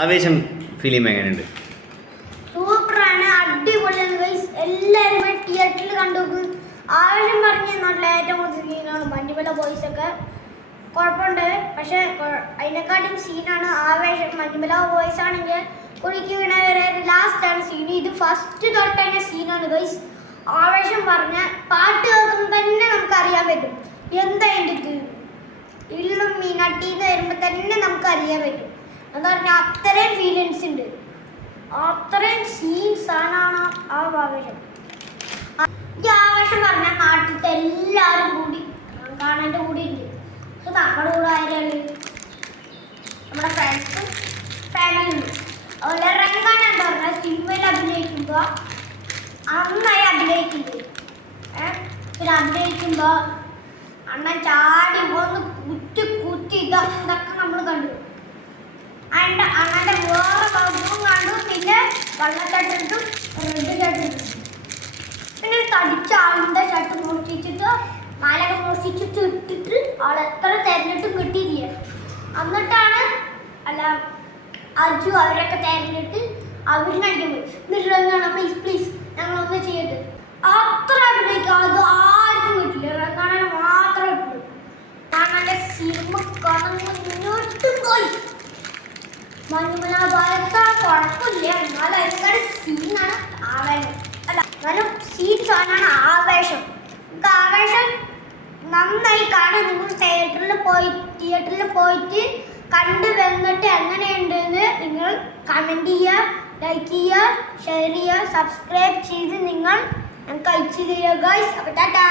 ആവേശം ഫിലിം എങ്ങനെയുണ്ട്? സൂപ്പറാണ്. അടിപൊളിയാണ് ഗൈസ് എല്ലാവരും തിയേറ്ററിൽ കണ്ടു ആവേശം പറഞ്ഞ നല്ല ഏറ്റവും കൂടുതൽ സീനാണ് മഞ്ഞുമല ബോയ്സ് ഒക്കെ. കുഴപ്പമുണ്ട്. പക്ഷേ അതിനെക്കാട്ടും സീനാണ് ആവേശം. മഞ്ഞുമല ബോയ്സ് ആണെങ്കിൽ കുടിക്ക് വീണവരെ ലാസ്റ്റ് ആണ് സീൻ ഇത് ഫസ്റ്റ് തൊട്ട് തന്നെ സീനാണ് ഗൈസ് ആവേശം പറഞ്ഞ പാട്ട് കേൾക്കുമ്പോൾ തന്നെ നമുക്ക് അറിയാൻ പറ്റും. എന്താ എന്റെ ഇത്? ഇള്ളും മീനാട്ടിന്ന് വരുമ്പോൾ തന്നെ നമുക്ക് അറിയാൻ പറ്റും. എന്ന് പറഞ്ഞാൽ അത്രയും ഫീലിങ്സ് ഉണ്ട്. അത്രയും സീൻസ് ആണ് ആ ആവേശം. ഈ ആവേശം പറഞ്ഞാൽ നാട്ടിലത്തെ എല്ലാവരും കൂടി കാണാന്റെ കൂടി ഉണ്ട് പക്ഷെ നമ്മുടെ കൂടെ ആരാണ്? നമ്മുടെ ഫ്രണ്ട്സ് ഫാമിലി ഉണ്ട്. അതുപോലെ എന്താ പറഞ്ഞാൽ സിനിമയിൽ അഭിനയിക്കുമ്പോൾ നന്നായി അഭിനയിക്കുന്നുണ്ട് ഏഹ് പിന്നെ അഭിനയിക്കുമ്പോൾ അണ്ണൻ ചാടി ഒന്ന് കുത്തി കുത്തി ഇതൊക്കെ പിന്നെ വെള്ളച്ചട്ടിട്ടും റെഡ് ചട്ടിട്ടും പിന്നെ ഒരു തടിച്ച ആളിന്റെ ഷർട്ട് മോഷ്ടിച്ചിട്ട് മാലൊക്കെ മോഷ്ടിച്ചിട്ട് ഇട്ടിട്ട് ആൾ എത്ര തെരഞ്ഞിട്ടും കിട്ടിയില്ല എന്നിട്ടാണ് അല്ല അജു അവരൊക്കെ തെരഞ്ഞിട്ട് അവരിനടിക്കാൻ പോയി. എന്നിട്ട് പ്ലീസ് പ്ലീസ് ഞങ്ങളൊന്ന് ചെയ്യട്ടെ അത്ര അഭിനയിക്കും അത് ആർക്കും കിട്ടില്ല. കാണാൻ മാത്രമേ കിട്ടുള്ളൂ. നല്ല സിനിമ കാണുന്നൊട്ടും പോയി. മഞ്ഞുമല നന്നായി കാണും. നിങ്ങൾ തിയേറ്ററിൽ പോയി തിയേറ്ററിൽ പോയിട്ട് കണ്ടു വന്നിട്ട് എങ്ങനെയുണ്ടെന്ന് നിങ്ങൾ കമന്റ് ചെയ്യുക ലൈക്ക് ചെയ്യുക ഷെയർ ചെയ്യുക സബ്സ്ക്രൈബ് ചെയ്ത് നിങ്ങൾ ഞങ്ങൾക്ക് അയച്ചു തരിക ഗൈസ് അപ്പോൾ ടാറ്റാ.